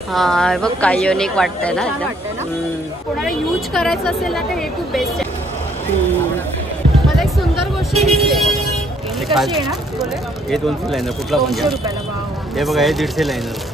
हा बघ काय युनिक वाटतंय ना कोणाला यूज करायचं असेल ना तर हे खूप बेस्ट आहे। मला एक सुंदर गोष्ट दिसली कशी आहे ना बोले हे 200 लाईनर कुठला पण 200 रुपयाला। वाव हे बघा हे 150 लाईनर।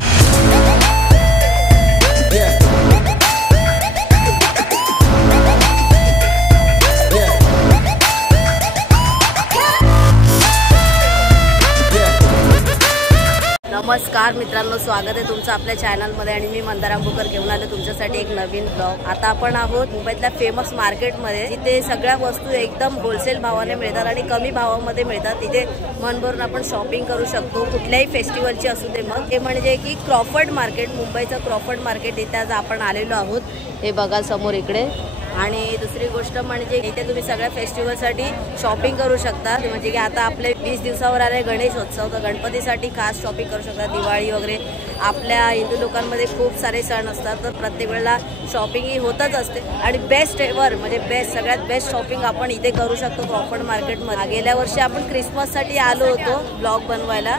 नमस्कार मित्रांनो, स्वागत आहे तुमचं आपल्या चॅनलमध्ये आणि मी मंदारा अंबुकर घेऊन आले तुमच्यासाठी एक नवीन ब्लॉग। आता आपण आहोत मुंबईतल्या फेमस मार्केटमध्ये, जिथे सगळ्या वस्तू एकदम होलसेल भावाने मिळतात आणि कमी भावामध्ये मिळतात। तिथे मन भरून आपण शॉपिंग करू शकतो, कुठल्याही फेस्टिवलची असू दे। मग हे म्हणजे की क्रॉफर्ड मार्केट, मुंबईचं क्रॉफर्ड मार्केट, इथे आज आपण आलेलो आहोत। हे बघा समोर इकडे। आणि दुसरी गोष्ट म्हणजे इथे तुम्ही सगळ्या फेस्टिवलसाठी शॉपिंग करू शकता। म्हणजे की आता आपले 20 दिवसावर आले गणेशोत्सव, तर गणपतीसाठी खास शॉपिंग करू शकता। दिवाळी वगैरे आपल्या हिंदू लोकांमध्ये खूप सारे सण असतात, तर प्रत्येक वेळेला शॉपिंग ही होतच असते। आणि बेस्ट एव्हर म्हणजे बेस्ट, सगळ्यात बेस्ट शॉपिंग आपण इथे करू शकतो क्रॉफर्ड मार्केटमध्ये। गेल्या वर्षी आपण क्रिसमससाठी आलो होतो ब्लॉग बनवायला,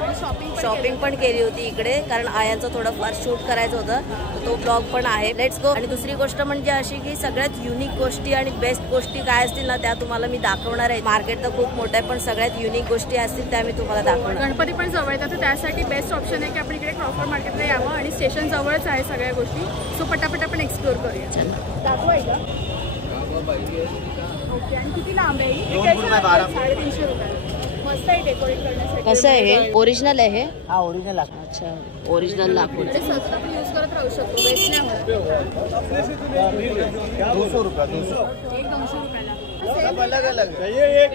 शॉपिंग पण केली होती इकडे, कारण आयांचं थोडंफार शूट करायचं होतं, तो ब्लॉग पण आहे। Let's go. आणि दुसरी गोष्ट म्हणजे अशी की सगळ्यात युनिक गोष्टी आणि बेस्ट गोष्टी काय असतील ना, त्या तुम्हाला मी दाखवणार आहे। मार्केट तर खूप मोठं आहे, पण सगळ्यात युनिक गोष्टी असतील त्या मी तुम्हाला दाखवणार। गणपती पण जवळ येतात, तर त्यासाठी बेस्ट ऑप्शन आहे की आपण इकडे क्रॉफर्ड मार्केटला यावं आणि स्टेशन जवळच आहे सगळ्या गोष्टी। सो पटापट आपण एक्सप्लोर करूया। दाखवाय का? ओके। आणि किती लांब आहे? 350 रुपये। मस्त आहे डेकोरेट करण्यासाठी। कसं आहे हे? ओरिजिनल आहे हे? हा ओरिजिनल लाकूड। अच्छा, ओरिजिनल लाकूड। ते स्वस्त पण यूज करत राहू शकतो, वेस्ट नाही होत। 200 रुपये 200 एक 200 रुपयाला। सब अलग अलग है। हे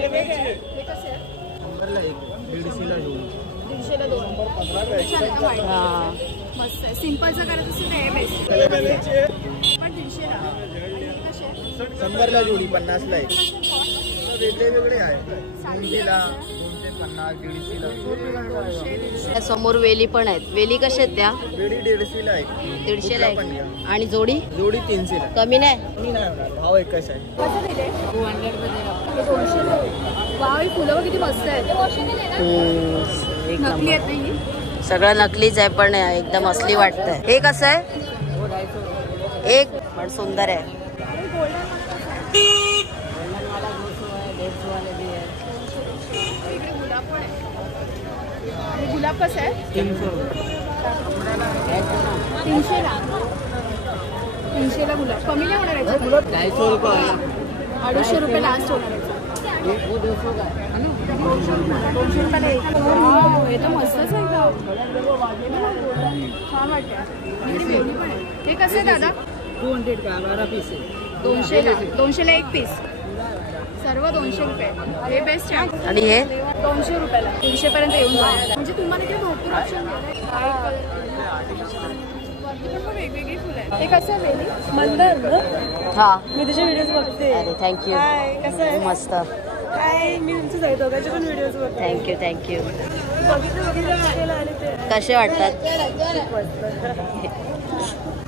कसं आहे? नंबरला एक 150 ला जोडी, 300 ला 2। हां मस्त आहे। सिंपलचं करायचं असेल तर हे बेस्ट, पण 300 ला। आणि हे कसे आहे? 100 ला जोडी, 50 ला एक। वेगळे आहे, 200 ला 250 150 ला। त्या समोर वेली पण आहेत। वेली कशा आहेत त्या? वेडी 150 ला आहे, 150 ला आहे। आणि जोडी? जोडी 300 ला। कमी नाही? कमी नाही होणार, भाव एकच आहे। कसं दिले? 200 मध्ये। 200 ला। वाव, ही फुलं किती मस्त आहेत। एक नकली नंबर। आहेत ही, सगळं नकलीच आहे, पण एकदम असली वाटतंय। हे कसं आहे? एक पण सुंदर आहे। गुलाब कसं आहे? 300 300 ला। 300 ला गुलाब। कमी नाही होणार याच्यात? 250 रुपये 250 रुपये लास्ट होणार याचा। 200 रुपयाला एक। वाव, हे तर मस्तच आहे का? छान वाटतं। हे कसं आहे दादा? 200 का 12 पीस आहे। 200 ला। 200 ला एक पीस, सर्व 200 रुपये। हे बेस्ट आहे। आणि हे 200 रुपयाला 300 पर्यंत येऊन जाईल। म्हणजे तुम्हाला इकडे भरपूर ऑप्शन वेगवेगळी फुलं आहेत। हे कसं आहे? वेली मंदार। हा, मी तुझे व्हिडिओज बघते। अरे थँक्यू, कसं आहे? मस्त। काय, मी तुमचे दोघांचे पण व्हिडिओज बघते। Thank you thank you. बघितलं आले ते कसे वाटतात?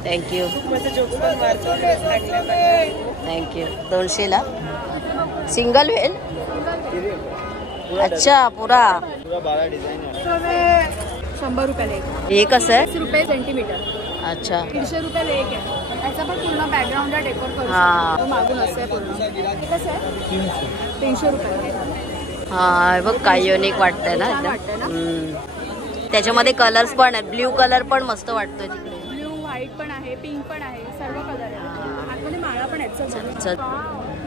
Thank you thank you. 200 ला सिंगल वेल? अच्छा, पुरा 12 डिझाइन आहे। 100 रुपयाला एक। हे कसं आहे? 30 रुपये सेंटीमीटर। अच्छा, 150 रुपयाला एक आहे। याचा पण पूर्ण बॅकग्राऊंडला डेकोर करू हा। शकतो, मागून असं आहे पूर्ण। हे कसं आहे? 300 रुपये। हा बघ काय युनिक वाटतंय ना छान वाटतंय एकदम। त्याच्यामध्ये कलर्स पण आहेत, ब्ल्यू कलर पण मस्त वाटतोय तिकडे। ब्ल्यू, व्हाईट पण आहे, पिंक पण आहे, सर्व कलर आहे। आतमध्ये माळा पण आहेत। चल।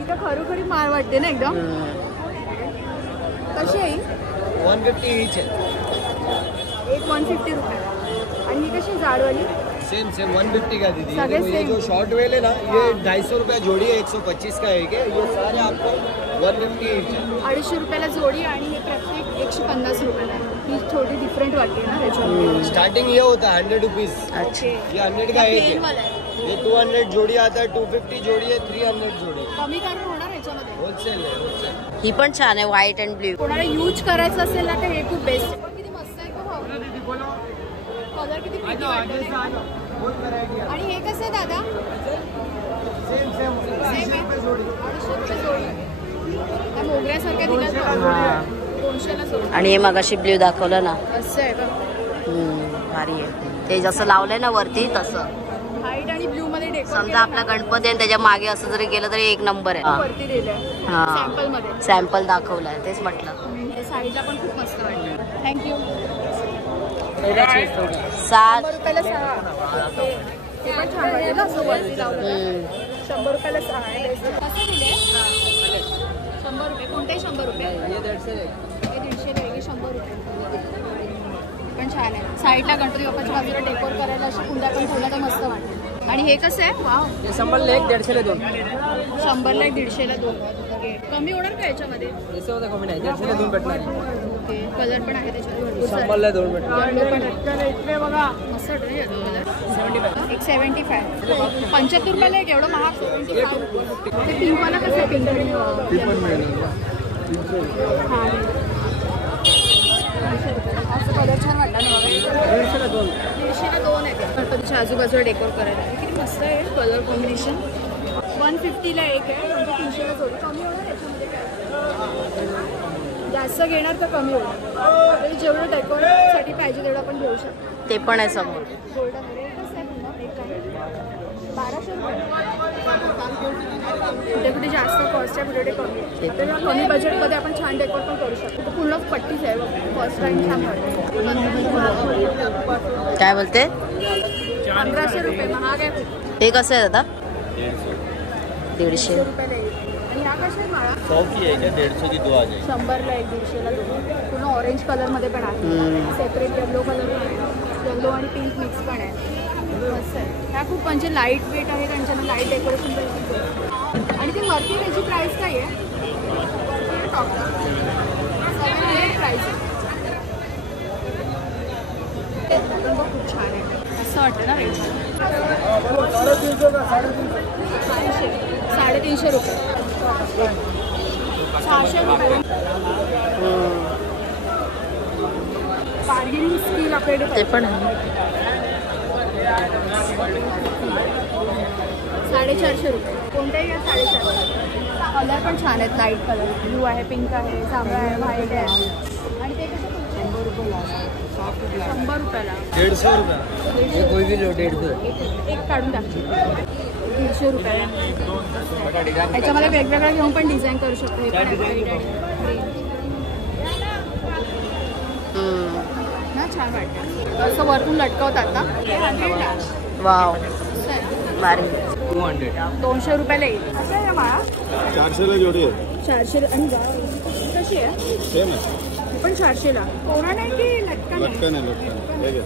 इथं खरोखरी माळ वाटते ना एकदम। कशी आहे? 150 ईच है। एक 150 रुपये। आणि ही कशी जाडवाली? सेम 150 का दीदी। सगळे ये सेम। जो शॉर्ट वेल है ना, ये 250 रुपया जोड़ी है, 125 का है। ये सारे आपको 150 ईच है। 250 रुपयाला जोडी आणि हे प्रत्येक 150 रुपयाला आहे। ही थोडी डिफरंट वाटते ना त्याच्यामध्ये। स्टार्टिंग ये होता है 100 रुपीज। अच्छा, ये 100 का एक है। ये 200 जोड़ी आता है, 250 जोड़ी है, 300 जोड़ी। कमी करून होणार याच्यामध्ये? होलसेल है, होलसेल। ही पण छान आहे, व्हाईट अँड ब्ल्यू। कोणाला यूज करायचं असेल ना तर हे खूप बेस्ट आहे। पण किती मस्त आहे तो भाव। कलर किती प्रिटी वाटतो। आणि हे कसं आहे दादा? सेम 250 जोड़ी। 250 रुपये जोडी। त्या मोगऱ्यासारख्या दिल्यात ना, 200 ला जोडी। आणि हे मगाशी ब्ल्यू दाखवलं ना, असं आहे का? भारी आहे। ते जसं लावलंय ना वरती तसं. व्हाईट आणि ब्लू मध्ये डेकोर. समजा आपला गणपती आणि त्याच्या मागे असं जरी गेलं तरी एक नंबर आहे. वरती दिलंय हा सॅम्पल मध्ये. सॅम्पल दाखवलाय तेच म्हटलं. हे साईडला पण खूप मस्त वाटतं. थँक्यू. 7 रुपयाला 6. हे पण छान वाटतं ना असं वरती लावलं. 100 रुपयाला 6 आहे. कसं दिले? 100 रुपये. कोणतेही 100 रुपये. हे 150 आहे. 100 रुपये पण छान आहे. साईडला गणपती बाप्पाच्या बाजूला डेकोर करायला अशी कुंड्या पण ठेवल्या तर मस्त वाटतं. आणि हे कसं आहे? वाव. 100ला 1, 150ला 2. 100ला 1, 150ला 2. कमी होणार का याच्यामध्ये? कमी नाही, 150ला 2 भेटणार. ओके. कलर पण आहे त्याच्यामध्ये. 100ला 2 भेटणार. इकडे बघा मस्त वाटतं कलर. 175. 75 रुपयाला एक. एवढं महाग. 75. ते पिंकवाला कसं आहे? पिंक पण मिळेल. हां असं कलर छान वाटला ना. 150ला 2. 150ला 2 आहे. गणपतीच्या आजूबाजूला डेकोर करायला किती मस्त आहे कलर कॉम्बिनेशन. 150ला एक आहे. म्हणजे 300ला जोडी. कमी होणार याच्यामध्ये काय? जास्त घेणार तर कमी होणार. तरी जेवढं डेकोरेशनसाठी पाहिजे तेवढं आपण घेऊ शकतो. ते पण आहे समोर. गोल्डन रेट कसं आहे पुन्हा? एक आहे 1200 रुपये. कुठे कुठे जास्त कॉस्ट आहे, कुठे कमी आहे. तर कमी बजेटमध्ये आपण छान डेकोर पण करू शकतो. पूर्ण पट्टीच आहे फर्स्ट टाइम. छान वाटतं. काय बोलते? 1500 रुपये महाग आहे. हे कसं आहे दादा? 150 रुपयाला येईल. आणि ह्या कशा आहेत माळा? 100 की आहे का? 150 की 2 आ जाए. 100ला 1, 150ला 2. पूर्ण ऑरेंज कलरमध्ये पण आहे. सेपरेट येलो कलर पण आहे. येलो आणि पिंक मिक्स पण आहे. मस्त आहे. ह्या खूप म्हणजे लाईट वेट आहे. त्यांच्यानं लाईट डेकोरेशन पण. आणि ती वरती त्याची प्राईस काय आहे? टॉपला 700 प्राईस आहे. खूप छान आहे. असं वाटतं ना. 350 रुपये. 600 रुपये. बार्गेनिंग स्किल आपल्याकडे ते पण आहे. 450 रुपये. कोणत्याही घ्या 450. कलर पण छान आहेत. लाईट कलर ब्लू आहे, पिंक आहे, जांभळा आहे, व्हाईट आहे. आणि ते कसं 100 रुपयाला. 100 रुपयाला 150 रुपये. कोई भी लो 150. एक काढून टाकते. 150 रुपयाला. त्याच्यामध्ये वेगवेगळं घेऊन पण डिझाईन करू शकतो. हे पण व्हाईट आणि ग्रीन ना. छान वाटतं. असं वरतून लटकवतात ना. 100ला. वाव भारी. 200 रुपयाला येईल. असं आहे माळा. 400ला जोडी आहे. 400 आणि कशी आहे? सेम आहे. पण 400ला. कोणा नाही की लटकन? लटकन आहे. लटकन हे घे.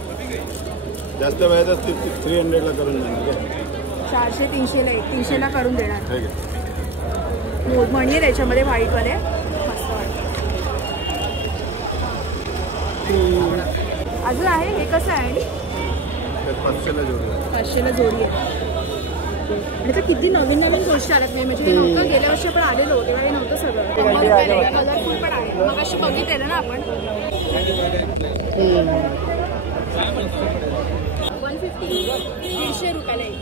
जास्त वेळात 300ला करून देणार. 400 300ला येईल. 300ला करून देणार. हे घे. मणी आहे त्याच्यामध्ये व्हाईटवाले. मस्त वाटतं. अजून आहे. हे कसं आहे? 500ला जोडी आहे. 500ला जोडी आहे. आणि तर किती नवीन नवीन गोष्टी आल्यात. नाही म्हणजे ते नव्हतं. गेल्या वर्षी आपण आलेलो तेव्हा हे नव्हतं सगळं. कलरफुल पण आहे. मग अशी बघितलेलं ना आपण. 150. 150 रुपयाला येईल.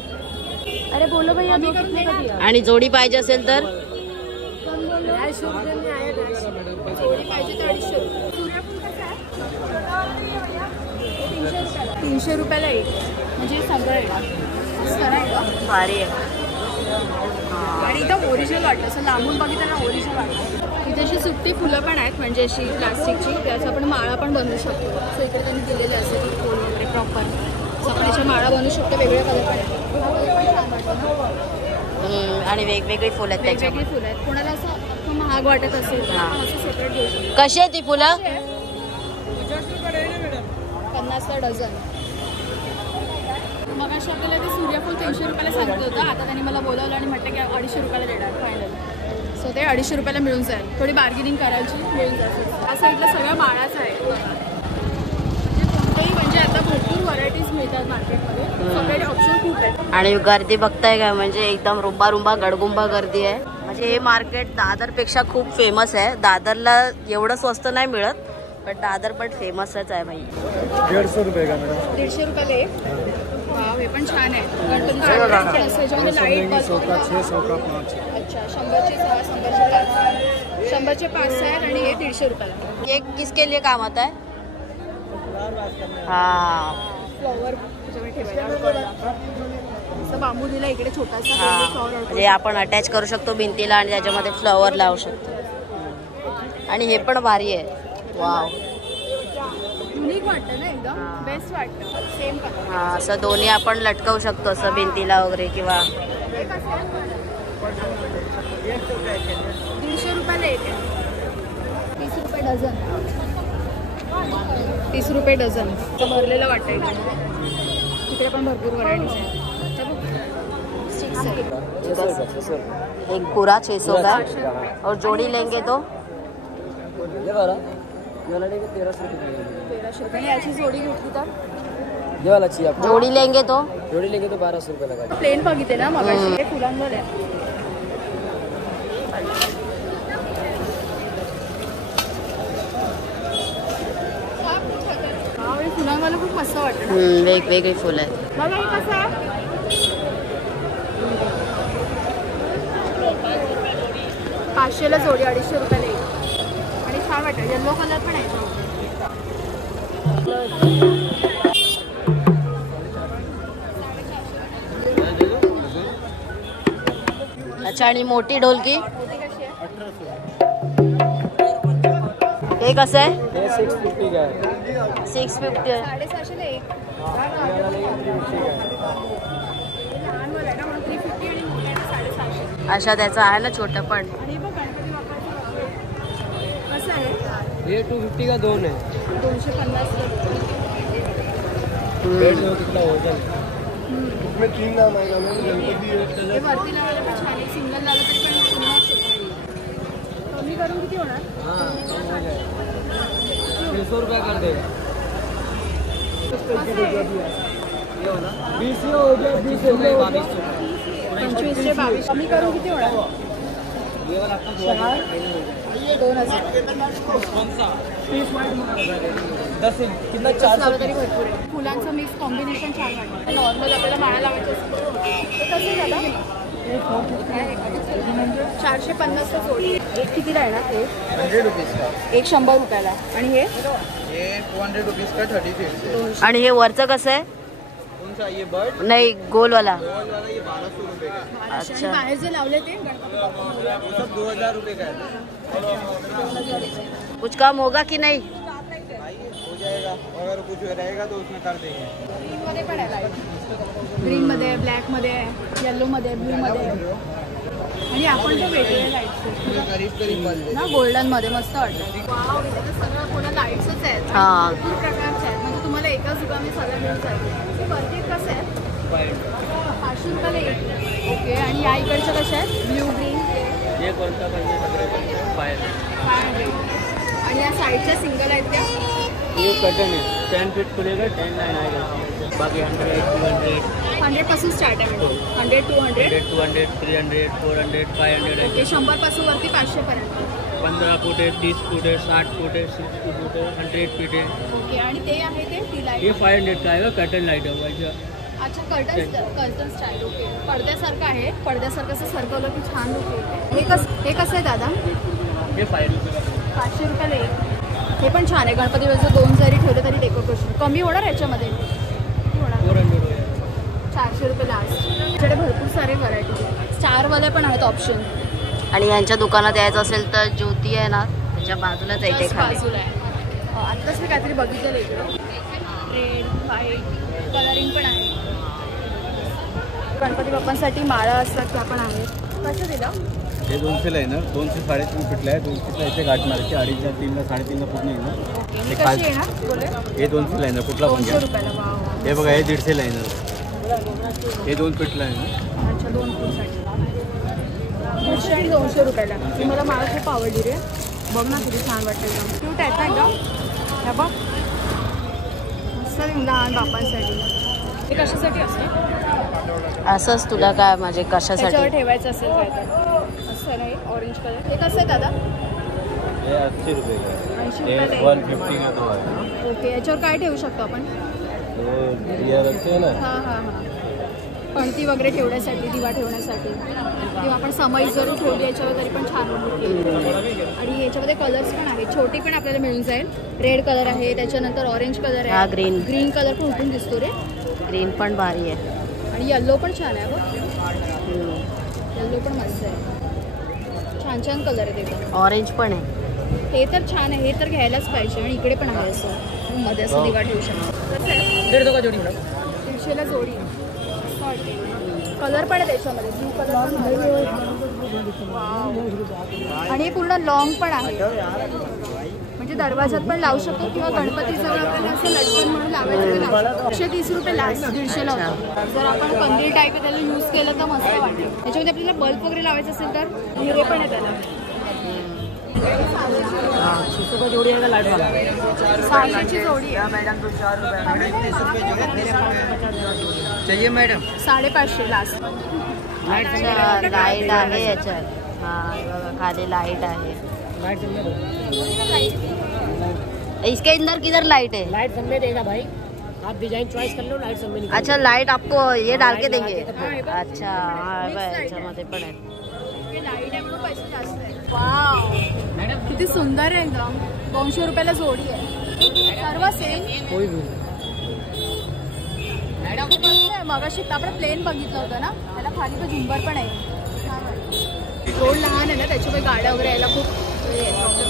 अरे बोलो भैया. आणि जोडी पाहिजे असेल तर जोडी पाहिजे तर 250 रुपये. सूर्यफूल कसं आहे? 300 रुपयाला येईल. म्हणजे सगळं आहे. भारी आहे. आणि एकदम ओरिजिनल वाटतं. असं लांबून बघितलं ना ओरिजिनल वाटतं. इथे अशी सुट्टी फुलं पण आहेत. म्हणजे अशी प्लास्टिकची. त्याचं आपण माळा पण बनवू शकतो. सो इकडे त्यांनी दिलेलं असेल फुल वगैरे प्रॉपर. सो आपण याच्या माळा बनवू शकतो. वेगवेगळे कलर पण आहेत. छान वाटतं. आणि वेगवेगळी फुलं आहेत. वेगवेगळी फुलं आहेत. कोणाला असं महाग वाटत असेल तर असं सेपरेट घेऊ शकतो. कशी आहे ती फुलं? 50ला डझन. मग अशी आपल्याला ते सूर्यफूल 300 रुपयाला सांगितलं होतं. आता त्यांनी मला बोलावलं आणि म्हटलं की 250 रुपयाला देणार फायनल. सो ते 250 रुपयाला मिळून जाईल. थोडी बार्गेनिंग करायची मिळून जाईल. या साईडला सगळ्या माळाच आहे. कोणतेही म्हणजे आता भरपूर व्हरायटीज मिळतात मार्केटमध्ये. सगळे ऑप्शन खूप आहेत. आणि गर्दी बघताय काय? म्हणजे एकदम रुंबा गडगुंबा गर्दी आहे. म्हणजे हे मार्केट दादरपेक्षा खूप फेमस आहे. दादरला एवढं स्वस्त नाही मिळत, पण दादर पण फेमसच आहे भाई. 150 रुपये का मॅडम? 150 रुपयाला एक. वाव, हे पण छान आहे. त्याच्यामध्ये लाईट बल्ब. 600 का 5. अच्छा. 100चे 6, 100चे 5. 100चे 5 आहेत आणि हे 150 रुपयाला. ये किसके लिए काम आता है? हाँ फ्लॉवर त्याच्यामध्ये ठेवायला असं बांबू दिला इकडे छोटासा फ्लॉवर म्हणजे आपण अटॅच करू शकतो भिंतीला आणि त्याच्यामध्ये फ्लॉवर लावू शकतो. आणि हे पण भारी आहे. वाव, युनिक वाटतं ना एकदम, बेस्ट वाटतं. Same colour. हा, असं दोन्ही आपण लटकवू शकतो असं भिंतीला वगैरे किंवा. 150 रुपयाला एक आहे. 30 रुपये डझन. 30 रुपये डझन. भरलेलं वाटतं इकडे पण भरपूर व्हरायटीज आहेत. एक पूरा 600 का और जोड़ी लेंगे तो 1300 रुपये. याची जोडी घेतली तर ये वाला चाहिए आपको? जोड़ी लेंगे तो 1200 रुपये लगा. प्लेन बघितले ना मगाशी, हे फुलांवर आहे. फुलांवाला खूप मस्त वाटतं. वेगवेगळी फुलं आहेत. बघा हे कसं आहे. 500ला जोडी, 250 रुपयाला एक. आणि छान वाटतं. येल्लो कलर पण आहे. अच्छा, आणि मोठी ढोलकी हे कसं आहे? 650 का है. 650 आहे. 750ला एक. लहान वर आहे ना म्हणून 350 आणि मोठ्या 750. अशा त्याचं आहे ना छोटं पण. आणि बघ गणपती बाप्पाचं कसं आहे. ये 250 का दोन है. 250 कितना वजन इसमें 3 नाम आएगा. गणपती हे वरती लावायला पण छान आहे. सिंगल लावलं तरी पण पुन्हा कमी करून किती होणार. 600 रुपये कर देगा. 20 हो गया. 20 हो गया. 25 से 22 कमी करून किती होणार. 2000. 10 कितना 400 लावलं तरी भरपूर आहे. फुलांचं मिक्स कॉम्बिनेशन छान वाटतं. नॉर्मल आपल्याला माळा लावायचं असतं. ते कसं झालं 450चं जोडी. एक कितीला आहे ना ते? 100 रुपीज का. एक 100 रुपयाला. आणि हे 200 रुपीज का 30 फीट. आणि हे वरचं कसं आहे? कौन सा ये बर्ड? नाही, गोलवाला. ये 1200 रुपये का. आणि बाहेर जे लावले ते वो सब 2000 रुपये का है. कुछ कम होगा की नाही? हो जाएगा. अगर कुछ रहेगा तो उसमें कर देंगे. ग्रीनमध्ये पण आहे लाईट. ग्रीनमध्ये, ब्लॅकमध्ये आहे, येल्लोमध्ये, ब्लूमध्ये आहे. आणि आपण तो वेगवेगळे लाईट्स करीब ना गोल्डनमध्ये मस्त वाटतं. वाव, इथे तर सगळं पूर्ण लाईट्सच आहेत. हां. भरपूर प्रकारचे आहेत. म्हणजे तुम्हाला एकाच दुकानात सगळं मिळून जाईल. ते वरती कसं आहे? 500 रुपयाला एक. ओके. आणि या इकडच्या कशा आहेत? Blue green. ये कोणता पाहिजे? 500. आणि या साईडच्या सिंगल आहेत त्या. ये कर्टन है. 10 फीट खुलेगा, 10 लाइन आएगा. बाकी 100, 200. 100 पासून स्टार्ट आहे. 100, 200, 200, 300, 400, 500 है. ओके. 100 पासून वरती 500 पर्यंत. 15 फूट है, 30 फूट है, 60 फूट है, 60 फूट है, 100 फीट है. ओके. आणि ते आहे ते ती ये लाईट. 500 का आएगा. कर्टन लाइट है. वैसे अच्छा, कर्टन स्टाईल. ओके. पडद्यासारखं आहे. पडद्यासारखं असं सरकवलं की छान लुक येते. हे कसं आहे दादा? ये 500 का. 500 रुपयाला एक. हे पण छान आहे. गणपती वेळेचं 2 जरी ठेवलं तरी डेकोरेशन कमी होणार याच्यामध्ये. किती होणार? 400 हो. 400 रुपये लास्ट. त्याच्याकडे भरपूर सारे व्हरायटी. स्टारवाले पण आहेत ऑप्शन. आणि यांच्या दुकानात यायचं असेल तर ज्योती आहे ना त्याच्या बाजूलाच आहे. ते Just खाली बाजूला आहे. आत्ताच मी काहीतरी बघितलं इकडे. रेड, व्हाईट कलरिंग पण आहे. गणपती बाप्पांसाठी माळा असतात त्या पण आहेत. कसं दिलं? हे 200ला आहे ना. 200 350 फुटला आहे. 200ला इथे गाठ मारायची. 250ला 3ला 3.5ला पूर्ण येणार. हे कशी आहे ना बोले? हे 200ला आहे ना. कुठला पण 200 घ्या. रुपयाला. वा. हे बघा, हे 150ला आहे ना. हे 2 फीटला आहे ना. अच्छा, 2 फूटसाठी. 200 आणि 200 रुपयाला. ती मला माळा खूप आवडली रे. बघ ना किती छान वाटतं एकदम. क्यूट आहेत ना एकदम. हे बघ मस्त लहान बापांसाठी. हे कशासाठी असतं? असंच तुला काय म्हणजे त्याच्यावर कशासाठी? ठेवायचं असेल काय तर. असं नाही ऑरेंज कलर. हे कसं आहे दादा? हे 80 रुपये का. 80 हे रुपयाला 150 का तो आहे. ओके. याच्यावर काय ठेवू शकतो आपण? तो दिया रखते हैं ना. हां हां हां. पणती वगैरे ठेवण्यासाठी, दिवा ठेवण्यासाठी, किंवा आपण समई जरूर ठेवली याच्यावर तरी पण छान वाटते. आणि याच्यामध्ये कलर्स पण आहेत, छोटी पण आपल्याला मिळून जाईल. रेड कलर आहे, त्याच्यानंतर ऑरेंज कलर हा, आहे, ग्रीन. ग्रीन कलर पण उठून दिसतो रे. ग्रीन पण भारी आहे आणि येल्लो पण छान आहे बघ, येल्लो पण मस्त आहे. छान छान कलर आहेत एकदम. ऑरेंज पण आहे. हे तर छान आहे, हे तर घ्यायलाच पाहिजे. आणि इकडे पण आहे असं मध्ये असं दिवा ठेवू शकतो. कसं आहे 150ला जोडी. कलर पण आहे त्याच्यामध्ये, ब्लू कलर पण आहे. आणि हे पूर्ण लॉंग पण आहे, म्हणजे दरवाजात पण लावू शकतो किंवा गणपतीजवळ आपल्याला असं लटकन म्हणून लावायचं तर लावू शकतो. 130 रुपये लास्ट, 150ला होतं. जर आपण कंदील टाईप आहे त्याला यूज केलं तर मस्त वाटेल. त्याच्यामध्ये आपल्याला बल्ब वगैरे लावायचं असेल तर हिरे पण आहे त्याला. 600 जोड़ी है लाइट वाला, 600ची जोडी आहे. मैडम तो 4 चाहिए मैडम. 550 लास्ट. अच्छा, लाईट आहे याच्यात. हा बघा, खाली लाईट आहे. लाइट चलने दो. इसके अंदर किधर लाइट है? लाइट सब में देगा भाई, आप डिजाइन चॉइस कर लो, लाइट सब में निकल. अच्छा, लाइट आपको ये डाल के लाइट देंगे. लगा के तो अच्छा, हा बघा, याच्यामध्ये पण आहे. लाईट आहे म्हणून पैसे जास्त आहे. वाव, किती सुंदर आहे एकदम. 200 रुपयाला जोडी आहे, सर्व सेम. कोई भी मगाशी आपण प्लेन बघितलं होतं ना, त्याला खाली पण झुंबर पण आहे. रोड लहान आहे ना, त्याच्यामुळे गाड्या वगैरे यायला खूप.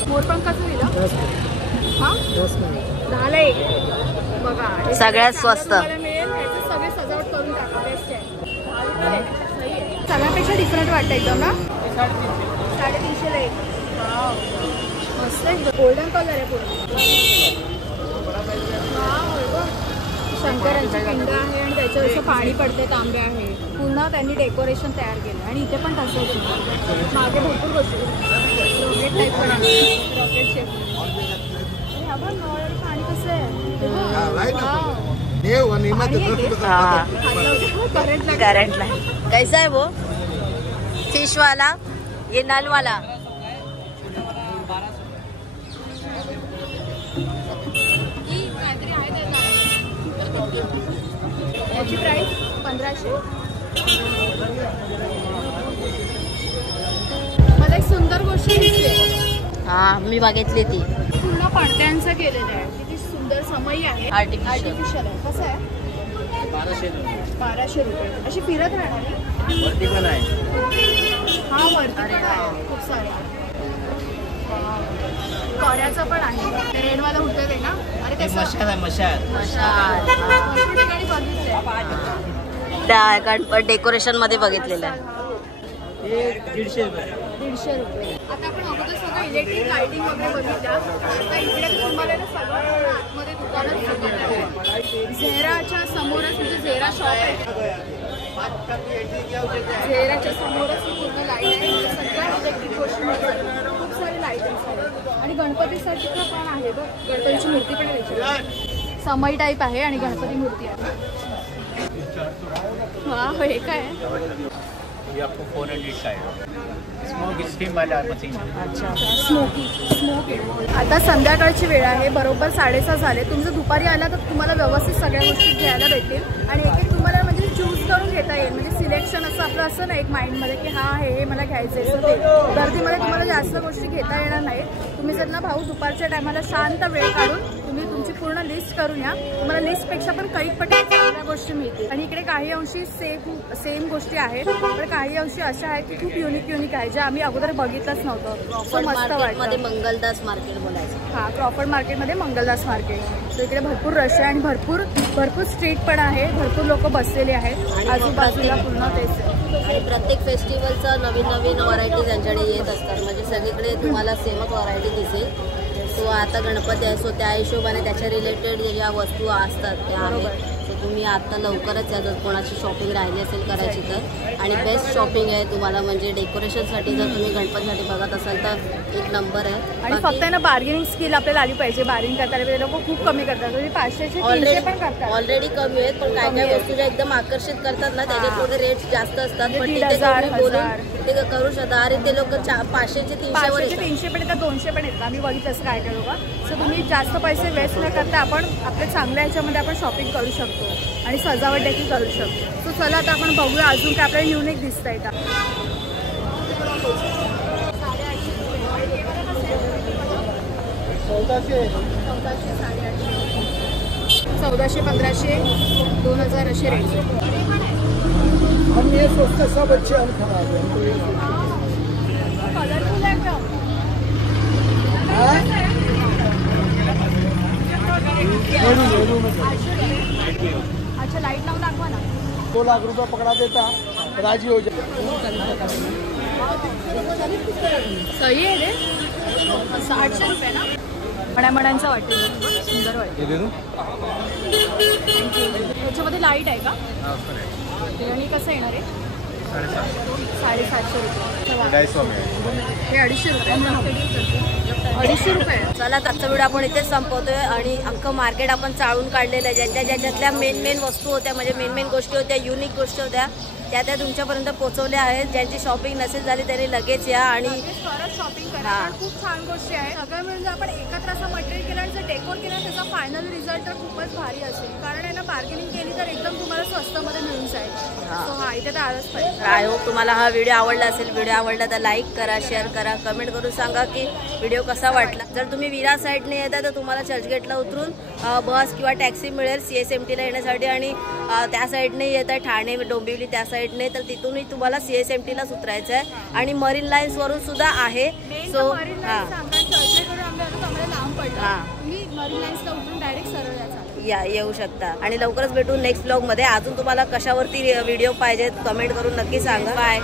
मोरपंखाचं दिलं हा 10ला 1 बघा. हे सगळ्यात स्वस्त. तुम्हाला मिळेल. ह्याचं सगळे सजावट करून टाका, बेस्ट आहे. 10 रुपये सही आहे. सगळ्यांपेक्षा डिफरंट वाटतं एकदम ना. 350ला 1. मस्त आहे, गोल्डन कलर आहे पूर्ण. शंकरांची पिंड आहे आणि त्याच्यावर असं पाणी पडते, तांबे आहे. पूर्ण त्यांनी डेकोरेशन तयार केलं. आणि इथे पण तसंच आहे, मागे भरपूर गोष्टी. रॉकेट टाईप पण आहे, रॉकेट शेप. आपण नळ आणि पाणी कसं आहे. करंट ला कैसा है वो फिश वाला, ये नल वाला? याची प्राइस 1500. मला एक सुंदर गोष्ट दिसली. हा, मी बघितली ती. पूर्ण पडद्यांचं केलेलं आहे. किती सुंदर समई आहे, आर्टिफिशियल आहे. कसं आहे? 1200 रुपये. अशी फिरत राहणार आहे. वरती पण आहे. हा, वरती पण आहे खूप सारे. कड्याचं पण आहे. रेडवाला होतं ते ना. अरे ते मशाल आहे, मशाल. भरपूर ठिकाणी बघितलंय. त्या गणपती डेकोरेशन मध्ये बघितलेलं आहे. हे 150 रुपये. 150 रुपये. आता आपण अगोदर सगळं इलेक्ट्रिक लाइटिंग वगैरे बघितलं. आता इकडे तुम्हाला ना सगळं आतमध्ये दुकानच दिसणार आहे. झेराच्या समोरच, म्हणजे झेरा शॉप आहे. झेराच्या समोरच ही पूर्ण लाईट आहे. सगळ्या इलेक्ट्रिक गोष्टी खूप सारे लाईटिंग्स आहेत. आणि गणपतीसाठी पण आहे बघ, गणपतीची मूर्ती पण आहे त्याची. समई टाईप आहे आणि गणपती मूर्ती आहे. वा, हे काय आहे? ये आपको 400 का है, स्मोक स्टीम वाला मशीन. अच्छा, स्मोक. आता संध्याकाळची वेळ आहे, बरोबर 6:30 झाले. तुमचं दुपारी आला तर तुम्हाला व्यवस्थित सगळ्या गोष्टी घ्यायला भेटतील. आणि एक एक तुम्हाला म्हणजे चूज करून घेता येईल. म्हणजे सिलेक्शन असं आपलं असं ना एक माइंडमध्ये की हा हे मला घ्यायचं आहे. ते गर्दीमध्ये तुम्हाला जास्त गोष्टी घेता येणार नाहीत. तुम्ही जर ना भाऊ दुपारच्या टायमाला शांत वेळ काढून तुम्ही तुमची पूर्ण लिस्ट करून या. तुम्हाला लिस्टपेक्षा पण काही पटीने चांगल्या गोष्टी मिळतील. आणि इकडे काही अंशी सेम गोष्टी आहेत, पण काही अंशी अशा आहेत की खूप युनिक आहे, ज्या आम्ही अगोदर बघितलंच नव्हतं. सो मस्त वाटतं. मंगलदास मार्केट बोलायचं. हा, क्रॉफर्ड मार्केटमध्ये मंगलदास मार्केट. तर इकडे भरपूर रश आहे आणि भरपूर स्ट्रीट पण आहे. भरपूर लोक बसलेले आहेत आजूबाजूला. पूर्ण तेच. आणि प्रत्येक फेस्टिवलचं नवीन व्हरायटी त्यांच्याकडे येत असतात. म्हणजे सगळीकडे तुम्हाला सेमच व्हरायटी दिसेल. सो आता गणपती आहे, सो त्या हिशोबाने त्याच्या रिलेटेड ज्या वस्तू असतात त्या आहेत. सो तुम्ही आता लवकरच या, जर कोणाची शॉपिंग राहिली असेल करायची तर. आणि बेस्ट शॉपिंग आहे तुम्हाला, म्हणजे डेकोरेशनसाठी जर तुम्ही गणपतीसाठी बघत असाल तर एक नंबर आहे. आणि फक्त ना बार्गेनिंग स्किल आपल्याला आली पाहिजे. बार्गेनिंग करताना लोक खूप कमी करतात. म्हणजे 500चे 300 पण करतात. ऑलरेडी कमी आहेत, पण काय काय वस्तू ज्या एकदम आकर्षित करतात ना त्याचे थोडे रेट जास्त असतात. पण तिथे ते करू शकता. अरे ते लोक 500चे 300 पण येतात, 200 पण येतात. आम्ही बघितलं असं काय लोक. सो तुम्ही जास्त पैसे वेस्ट न करता आपण आपल्या चांगल्या ह्याच्यामध्ये आपण शॉपिंग करू शकतो आणि सजावट देखील करू शकतो. सो चला आता आपण बघूया अजून काय आपल्याला युनिक दिसतंय का. 1400, 1500, 2000 असे रेट. हम ये सोचते सब अच्छे हम खराब है. कलरफुल आहे का? अच्छा लाईट लावून दाखवा ना. 2 लाख रुपये पकड़ा देता राजी हो जाए. सही आहे रे. 800 रुपये ना. मड्यांचं वाटेल सुंदर वाटेल. त्याच्यामध्ये लाईट आहे का? आणि कसं येणार आहे? 750 रुपये. हे 250 रुपये. 250 रुपये. चला आजचा व्हिडिओ आपण इथेच संपवतोय आणि अख्खं मार्केट आपण चाळून काढलेलं आहे. ज्याच्यातल्या मेन वस्तू होत्या म्हणजे मेन गोष्टी होत्या, युनिक गोष्टी होत्या त्या तुमच्यापर्यंत पोहोचवल्या आहेत. ज्यांची शॉपिंग नसेल झाली त्यांनी लगेच या आणि शॉपिंग करा. खूप छान गोष्टी आहेत. सगळं मिळून जर आपण एकत्र असं मटेरियल केलं आणि जर डेकोर केलं त्याचा फायनल रिझल्ट तर खूपच भारी असेल. कारण आहे ना बार्गेनिंग केली तर एकदम तुम्हाला स्वस्तामध्ये मिळून जाईल. हा इथे तर आलंच पाहिजे. आय होप तुम्हाला हा व्हिडिओ आवडला असेल. व्हिडिओ आवडला तर लाईक करा, शेअर करा, कमेंट करून सांगा की व्हिडिओ कसा वाटला. जर तुम्ही विरार साईडने येता तर तुम्हाला चर्चगेटला उतरून बस किंवा टॅक्सी मिळेल CSMTला येण्यासाठी आणि त्या साईडने येत आहे ठाणे डोंबिवली त्या साईडने तर तिथूनही तुम्हाला CSMTलाच उतरायचं आहे आणि मरीन लाईन्स वरून सुद्धा आहे. सो हां येऊ शकता आणि लवकरच भेटू नेक्स्ट ब्लॉग मध्ये. अजून तुम्हाला कशावरती व्हिडिओ पाहिजेत कमेंट करून नक्की सांगा. बाय.